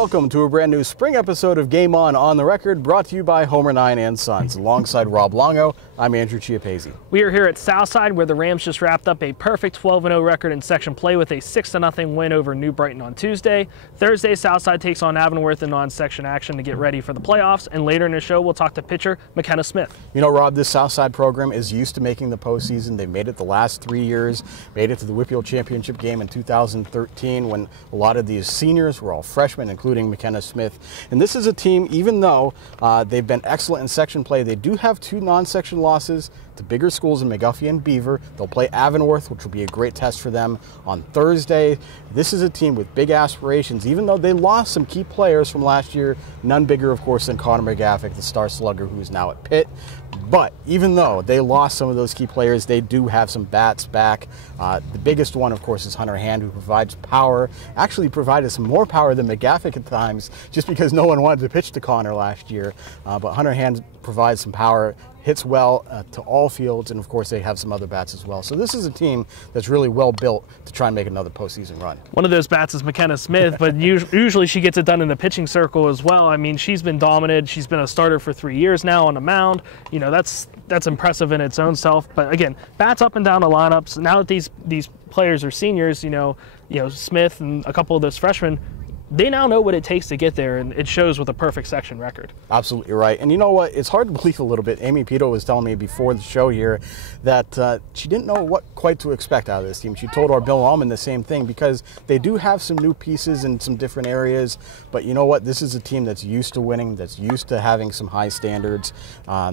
welcome to a brand new spring episode of Game On the Record, brought to you by Homer 9 and Sons. Alongside Rob Longo, I'm Andrew Chiappazzi. We are here at Southside, where the Rams just wrapped up a perfect 12-0 record in section play with a 6-0 win over New Brighton on Tuesday. Thursday, Southside takes on Avonworth in non-section action to get ready for the playoffs, and later in the show, we'll talk to pitcher McKenna Smith. You know, Rob, this Southside program is used to making the postseason. They've made it the last 3 years, made it to the Whippeal Championship game in 2013 when a lot of these seniors were all freshmen, including McKenna Smith. And this is a team, even though they've been excellent in section play, they do have 2 non-section losses to bigger schools in McGuffey and Beaver. They'll play Avonworth, which will be a great test for them on Thursday. This is a team with big aspirations, even though they lost some key players from last year, none bigger, of course, than Connor McGaffick, the star slugger who is now at Pitt. But even though they lost some of those key players, they do have some bats back. The biggest one, of course, is Hunter Hand, who provides power. Actually provided some more power than McGaffick at times, just because no one wanted to pitch to Connor last year. But Hunter Hand provides some power, hits well to all fields, and of course they have some other bats as well. So this is a team that's really well built to try and make another postseason run. One of those bats is McKenna Smith, but usually she gets it done in the pitching circle as well. I mean, she's been dominant. She's been a starter for 3 years now on the mound. You know, that's impressive in its own self. But again, bats up and down the lineups. Now that these players are seniors, you know, Smith and a couple of those freshmen, they now know what it takes to get there, and it shows with a perfect section record. Absolutely right. And you know what? It's hard to believe a little bit. Amy Pito was telling me before the show here that she didn't know what quite to expect out of this team. She told our Bill Allman the same thing, because they do have some new pieces in some different areas. But you know what? This is a team that's used to winning, that's used to having some high standards.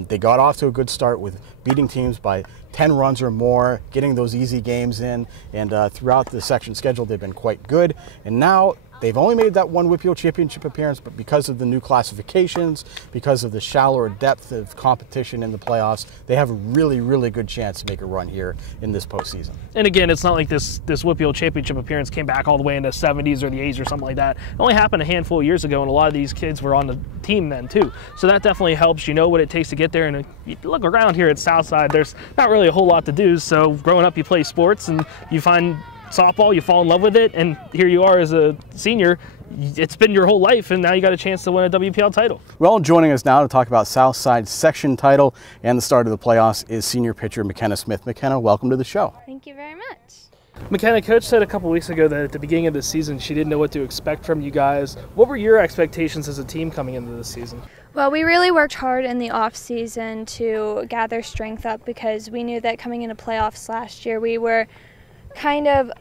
They got off to a good start with beating teams by 10 runs or more, getting those easy games in, and throughout the section schedule, they've been quite good. And now they've only made that one Whippeal Championship appearance, but because of the new classifications, because of the shallower depth of competition in the playoffs, they have a really, really good chance to make a run here in this postseason. And again, it's not like this Whippeal Championship appearance came back all the way in the 70s or the 80s or something like that. It only happened a handful of years ago, and a lot of these kids were on the team then too. So that definitely helps. You know what it takes to get there, and you look around here at Southside, there's not really a whole lot to do. So growing up, you play sports, and you find softball, you fall in love with it, and here you are as a senior. It's been your whole life, and now you got a chance to win a WPL title. Well, joining us now to talk about Southside's section title and the start of the playoffs is senior pitcher McKenna Smith. McKenna, welcome to the show. Thank you very much. McKenna, Coach said a couple weeks ago that at the beginning of the season she didn't know what to expect from you guys. What were your expectations as a team coming into this season? Well, we really worked hard in the off season to gather strength up, because we knew that coming into playoffs last year we were kind of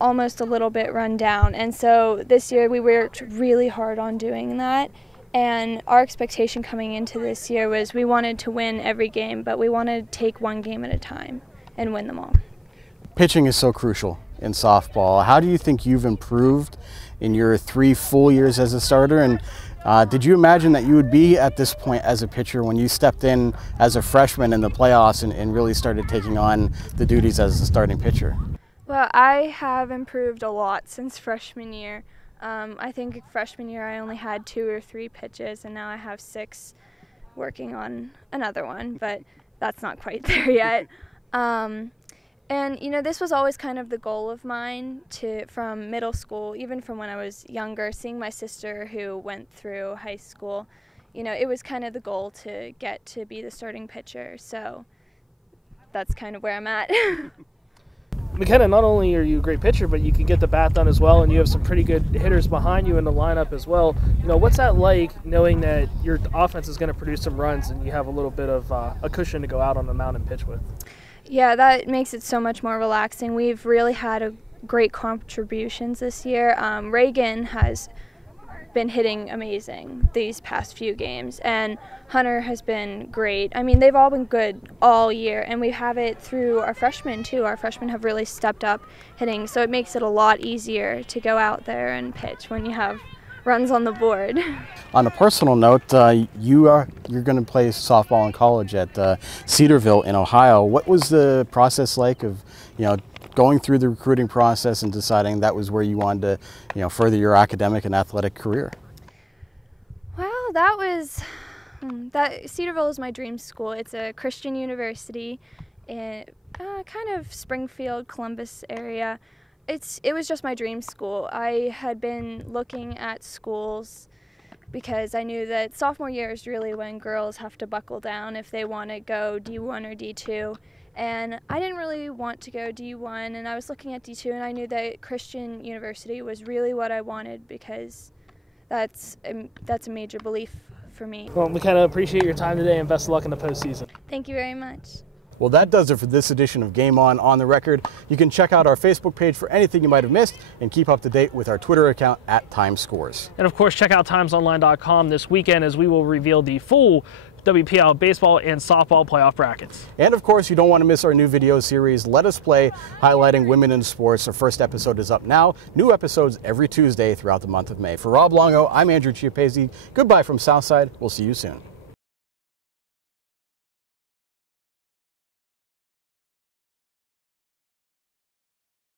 almost a little bit run down, and so this year we worked really hard on doing that. And our expectation coming into this year was we wanted to win every game, but we wanted to take one game at a time and win them all. Pitching is so crucial in softball. How do you think you've improved in your 3 full years as a starter? And did you imagine that you would be at this point as a pitcher when you stepped in as a freshman in the playoffs and really started taking on the duties as a starting pitcher? Well, I have improved a lot since freshman year. I think freshman year I only had 2 or 3 pitches, and now I have 6, working on another one, but that's not quite there yet. And, you know, this was always kind of the goal of mine from middle school, even from when I was younger, seeing my sister who went through high school. You know, it was kind of the goal to get to be the starting pitcher, so that's kind of where I'm at. McKenna, not only are you a great pitcher, but you can get the bat done as well, and you have some pretty good hitters behind you in the lineup as well. You know, what's that like, knowing that your offense is going to produce some runs and you have a little bit of a cushion to go out on the mound and pitch with? Yeah, that makes it so much more relaxing. We've really had great contributions this year. Reagan has been hitting amazing these past few games, and Hunter has been great. I mean, they've all been good all year, and we have it through our freshmen too. Our freshmen have really stepped up hitting, so it makes it a lot easier to go out there and pitch when you have runs on the board. On a personal note, you're going to play softball in college at Cedarville in Ohio. What was the process like of, going through the recruiting process and deciding that was where you wanted to, further your academic and athletic career? Well, Cedarville is my dream school. It's a Christian university in kind of Springfield, Columbus area. it was just my dream school. I had been looking at schools because I knew that sophomore year is really when girls have to buckle down if they want to go D1 or D2. And I didn't really want to go D1, and I was looking at D2, and I knew that Christian University was really what I wanted because that's a major belief for me. Well, McKenna, appreciate your time today, and best of luck in the postseason. Thank you very much. Well, that does it for this edition of Game On the Record. You can check out our Facebook page for anything you might have missed and keep up to date with our Twitter account @TimesScores. And of course, check out timesonline.com this weekend as we will reveal the full WPL baseball and softball playoff brackets. And of course, you don't want to miss our new video series, Let Us Play, highlighting women in sports. Our first episode is up now. New episodes every Tuesday throughout the month of May. For Rob Longo, I'm Andrew Chiappazzi. Goodbye from Southside. We'll see you soon.